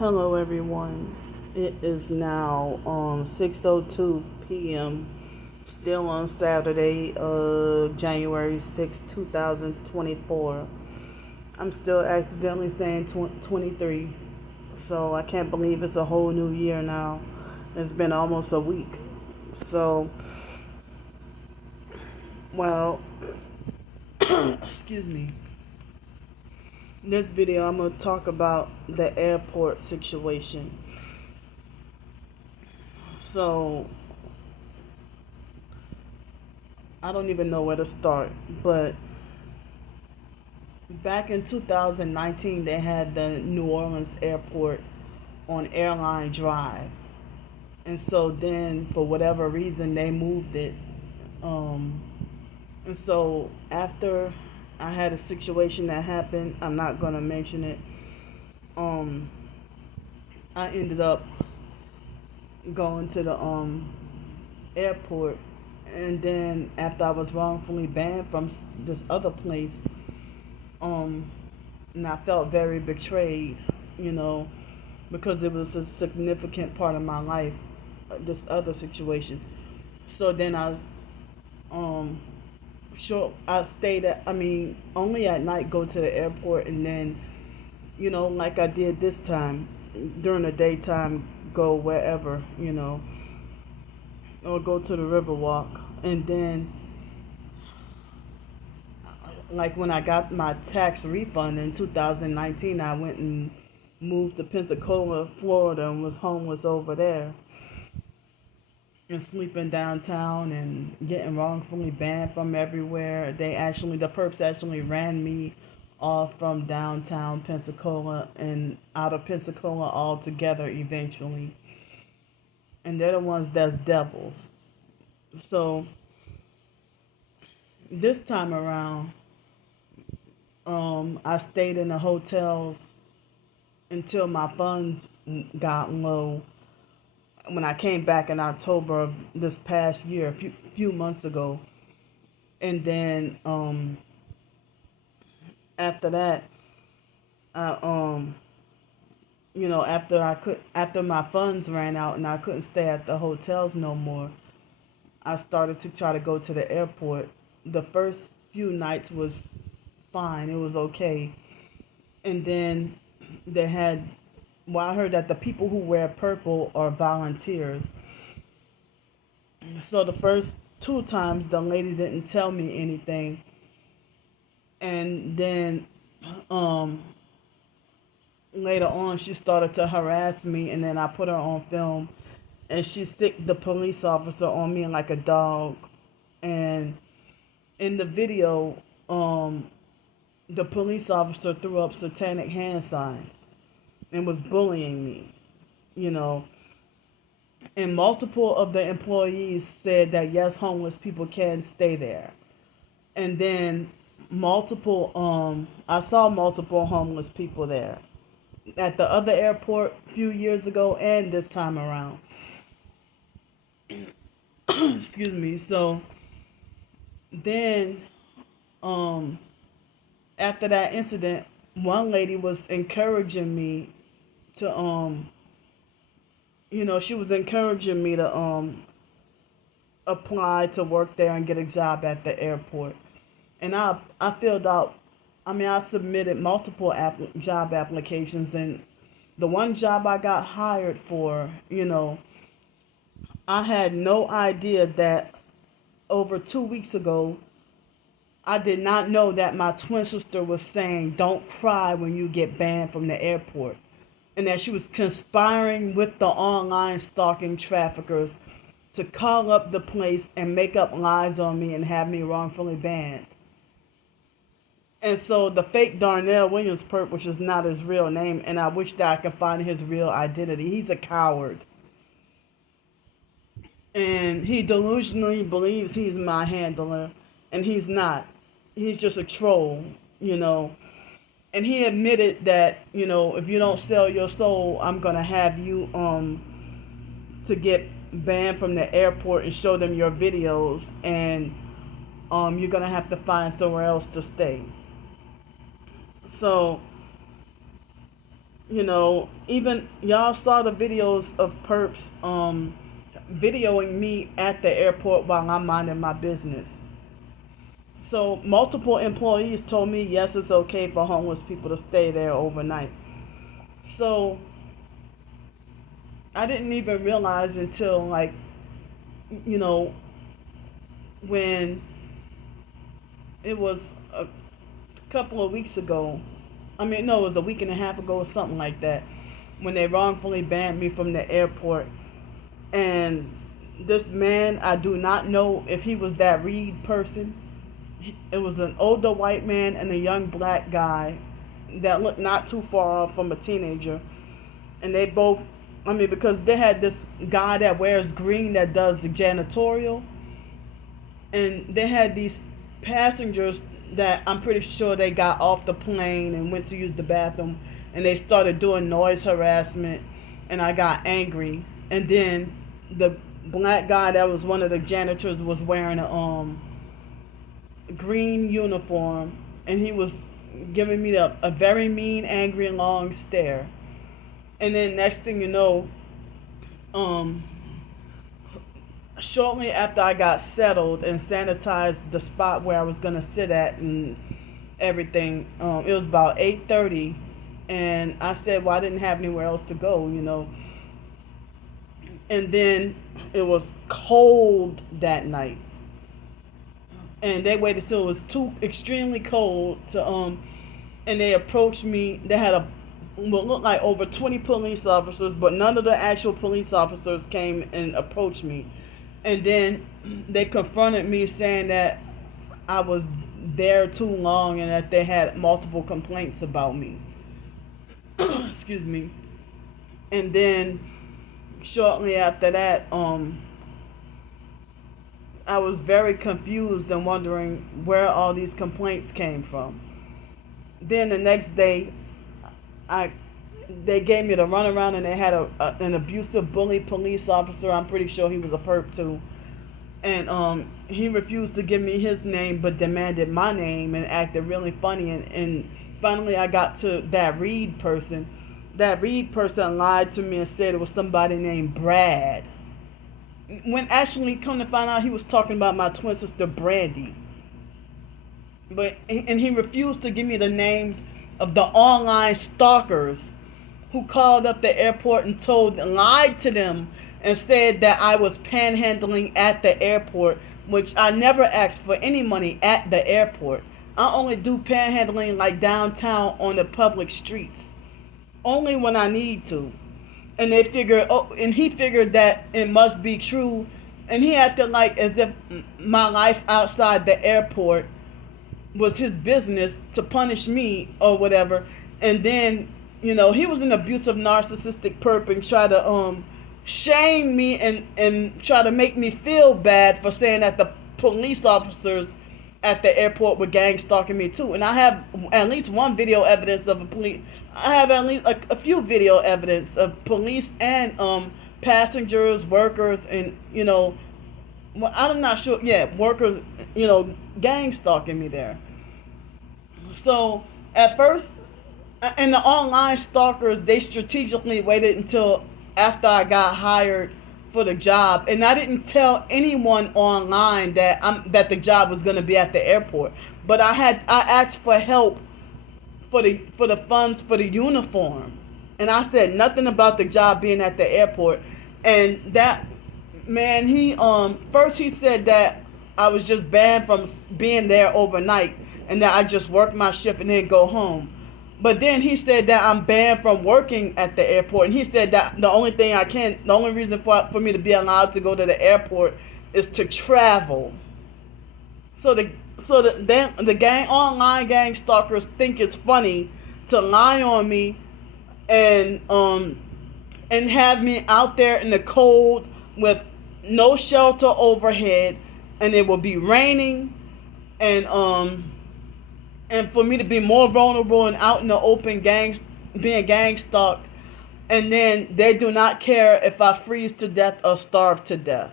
Hello everyone. It is now 6:02 p.m. Still on Saturday, January 6, 2024. I'm still accidentally saying 23. So I can't believe it's a whole new year now. It's been almost a week. So, well, excuse me. In this video, I'm going to talk about the airport situation. So, I don't even know where to start, but back in 2019, they had the New Orleans airport on Airline Drive. And so then, for whatever reason, they moved it. Um, and so, after I had a situation that happened, I'm not going to mention it. Um, I ended up going to the airport, and then after I was wrongfully banned from this other place, um, and I felt very betrayed, you know, because it was a significant part of my life, this other situation. So then um, I stayed only at night go to the airport, and then, like I did this time, during the daytime, go wherever, or go to the Riverwalk. And then, like when I got my tax refund in 2019, I went and moved to Pensacola, Florida, and was homeless over there and sleeping downtown and getting wrongfully banned from everywhere. The perps actually ran me off from downtown Pensacola and out of Pensacola altogether eventually. And they're the ones that's devils. So this time around, I stayed in the hotels until my funds got low. When I came back in October of this past year, a few months ago, and then after that, I after my funds ran out and I couldn't stay at the hotels no more, I started to try to go to the airport. The first few nights was fine, it was okay, and then they had. Well, I heard that the people who wear purple are volunteers. So the first two times the lady didn't tell me anything, and then um, later on she started to harass me, and then I put her on film, and she sicked the police officer on me like a dog. And in the video, the police officer threw up satanic hand signs and was bullying me, you know. And multiple of the employees said that yes, homeless people can stay there. And then I saw multiple homeless people there at the other airport a few years ago and this time around. Excuse me. So then, after that incident, one lady was encouraging me to she was encouraging me to apply to work there and get a job at the airport. And I filled out, I submitted multiple job applications, and the one job I got hired for, I had no idea that over 2 weeks ago, I did not know that my twin sister was saying, "Don't cry when you get banned from the airport," and that she was conspiring with the online stalking traffickers to call up the place and make up lies on me and have me wrongfully banned. And so the fake Darnell Williams perp, which is not his real name, and I wish that I could find his real identity. He's a coward. And he delusionally believes he's my handler, and he's not. He's just a troll, And he admitted that, if you don't sell your soul, I'm gonna have you to get banned from the airport and show them your videos, and you're gonna have to find somewhere else to stay. So Even y'all saw the videos of perps videoing me at the airport while I'm minding my business. So multiple employees told me yes, it's okay for homeless people to stay there overnight. So I didn't even realize until, like, you know when it was a couple of weeks ago. I mean, no, it was a week and a half ago or something like that, when they wrongfully banned me from the airport. And this man, I do not know if he was that Reed person. It was an older white man and a young black guy that looked not too far off from a teenager. And they both, I mean, because they had this guy that wears green that does the janitorial. And they had these passengers that I'm pretty sure they got off the plane and went to use the bathroom, and they started doing noise harassment, and I got angry. And then the black guy that was one of the janitors was wearing a green uniform, and he was giving me a very mean, angry, and long stare. And then next thing you know, shortly after I got settled and sanitized the spot where I was gonna sit at and everything, it was about 8:30, and I said, well, I didn't have anywhere else to go. And then it was cold that night, and they waited till it was too extremely cold to and they approached me. They had what looked like over 20 police officers, but none of the actual police officers came and approached me. And then they confronted me, saying that I was there too long and that they had multiple complaints about me. Excuse me. And then shortly after that, I was very confused and wondering where all these complaints came from. Then the next day, they gave me the runaround, and they had an abusive bully police officer. I'm pretty sure he was a perp too. And he refused to give me his name but demanded my name and acted really funny. And finally I got to that Reed person. That Reed person lied to me and said it was somebody named Brad, when actually, come to find out, he was talking about my twin sister Brandy. And he refused to give me the names of the online stalkers who called up the airport and lied to them and said that I was panhandling at the airport, which I never asked for any money at the airport. I only do panhandling like downtown on the public streets, only when I need to. And they figured, and he figured that it must be true, and he acted like as if my life outside the airport was his business to punish me or whatever. And then, he was an abusive, narcissistic perp and try to shame me and try to make me feel bad for saying that the police officers at the airport were gang stalking me too. And I have at least one video evidence of I have at least a few video evidence of police and passengers, workers, and well, I'm not sure. Yeah, workers, gang stalking me there. So at first, and the online stalkers, they strategically waited until after I got hired for the job, and I didn't tell anyone online that the job was going to be at the airport. But I asked for help for the funds for the uniform, and I said nothing about the job being at the airport. And that man, he first he said that I was just banned from being there overnight and that I just work my shift and then go home. But then he said that I'm banned from working at the airport, and he said that the only reason for me to be allowed to go to the airport is to travel. So the online gang stalkers think it's funny to lie on me and have me out there in the cold with no shelter overhead, and it will be raining, and for me to be more vulnerable and out in the open being gang stalked. And then they do not care if I freeze to death or starve to death.